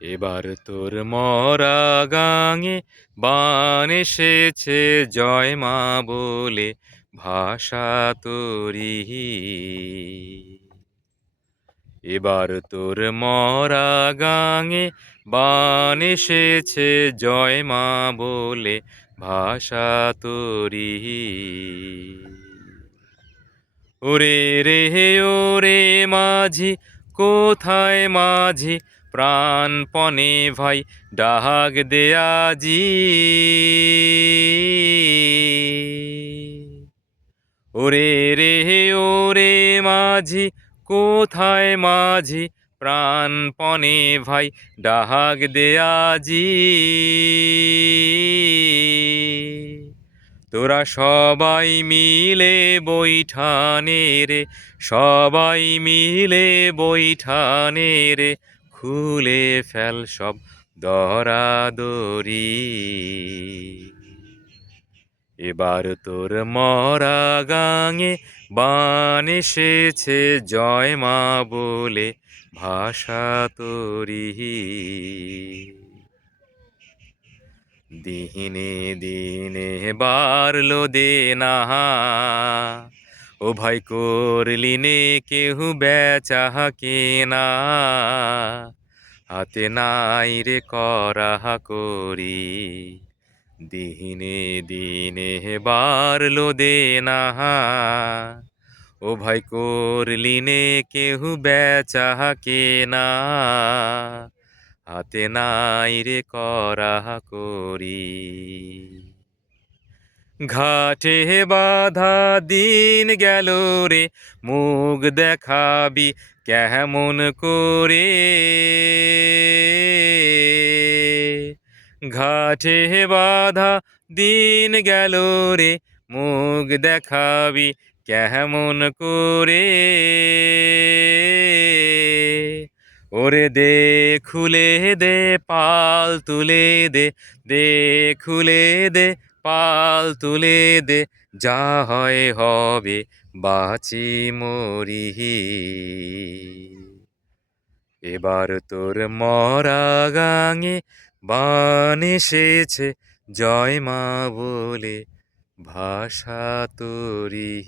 এবার তোর মরা গাঙে বান এসেছে জয় মা বলে ভাষা তোরি। এবার তোর মরা গাঙে বান এসেছে জয় মা বলে ভাষা তোরি। ওরে রে, ওরে মাঝি, কোথায় মাঝি? প্রাণপণে ভাই ডাক দেয়াজি ওরে রে, ওরে মাঝি, কোথায় মাঝি? প্রাণপণে ভাই ডাক দেয়াজি তোরা সবাই মিলে বৈঠানে রে, সবাই মিলে বৈঠানে রে খুলে ফেল সব দরাদরি। এবার তোর মরা গাঙে বান এসেছে জয় মা বলে ভাষা তরি। দিনে দিনে বাড়লো দে না। ও ভাই করলি নে কেহ বেচা কেনা হাতে নাই রে করা করি। দিনে দিনে বাড়লো দে নাহা ও ভাই করলিনে কেহ বেচা কেনা। হাতে নাই রে করা করি। ঘাটে বাধা দিন গেল রে, মুখ দেখাবি কেমন করে? ঘাটে বাধা দিন গেল রে, মুখ দেখাবি কেমন করে? ওরে দে, খুলে দে, পাল তুলে দে দে, খুলে দে পাল তুলে দে, যা হয় হবে, বাঁচি মরিহি এবার তোর মরা গাঙে বান এসেছে, জয় মা বলে ভাষা তরি।